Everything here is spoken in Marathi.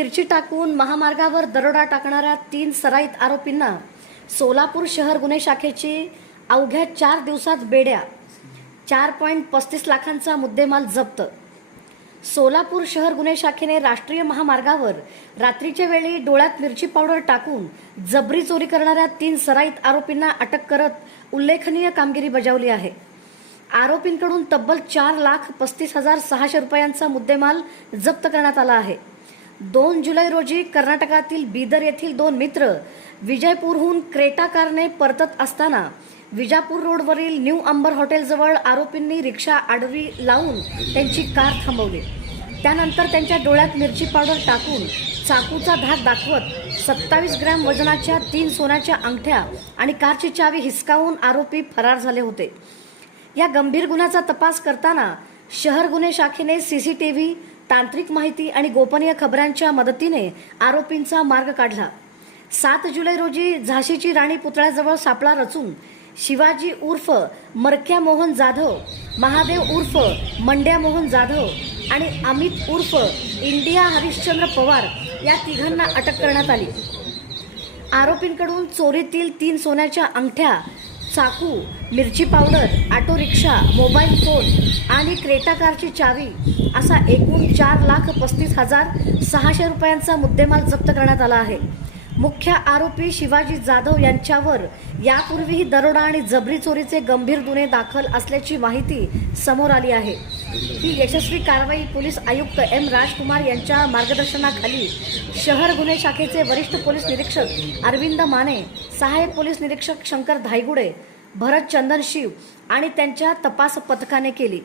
मिरची टाकून महामार्गावर दरोडा टाकणाऱ्या 3 सराईत आरोपींना सोलापूर शहर गुन्हे शाखेची अवघ्या 4 दिवसात बेड्या. 4.35 लाखांचा मुद्देमाल जप्त. सोलापूर शहर गुन्हे शाखेने राष्ट्रीय महामार्गावर रात्रीच्या वेळी डोळ्यात मिरची पावडर टाकून जबरी चोरी करणाऱ्या 3 सराईत आरोपींना अटक करत उल्लेखनीय कामगिरी बजावली आहे. आरोपींकडून तब्बल 4,35,600 रुपयांचा मुद्देमाल जप्त करण्यात आला आहे. 2 जुलै रोजी कर्नाटकातील बीदर येथील 2 मित्र विजयपूरहून क्रेटा कारने परतत असताना विजापूर रोडवरील न्यू अंबर हॉटेलजवळ आरोपींनी रिक्षा आडवी लावून त्यांची कार थांबवली. त्यानंतर त्यांच्या डोळ्यात मिरची पावडर टाकून चाकूचा धाक दाखवत 27 ग्रॅम वजनाच्या 3 सोन्याच्या अंगठ्या आणि कारची चावी हिसकावून आरोपी फरार झाले होते. या गंभीर गुन्ह्याचा तपास करताना शहर गुन्हे शाखेने सीसीटीव्ही, तांत्रिक माहिती आणि गोपनीय खबरांच्या मदतीने आरोपींचा मार्ग काढला. 7 जुलै रोजी झाशीची राणी पुतळ्याजवळ सापळा रचून शिवाजी उर्फ मरक्या मोहन जाधव, महादेव उर्फ मंड्या मोहन जाधव आणि अमित उर्फ इंडिया हरिश्चंद्र पवार या तिघांना अटक करण्यात आली. आरोपींकडून चोरीतील 3 सोन्याच्या अंगठ्या, चाकू, मिरची powder, auto rickshaw, mobile phone आणि क्रेटा कारची चावी असा एकूण 4,35,600 रुपयांचा मुद्देमाल जप्त करण्यात आला आहे. मुख्य आरोपी शिवाजी जाधव यांच्यावर यापूर्वीही दरोडा आणि जबरी चोरीचे गंभीर गुन्हे दाखल असल्याची माहिती समोर आली आहे. ही यशस्वी कारवाई पोलीस आयुक्त एम राजकुमार यांच्या मार्गदर्शनाखाली शहर गुन्हे शाखेचे वरिष्ठ पोलीस निरीक्षक अरविंद माने, सहाय्यक पोलीस निरीक्षक शंकर धायगुडे, भरत चंदन शिव आणि त्यांच्या तपास पथकाने केली.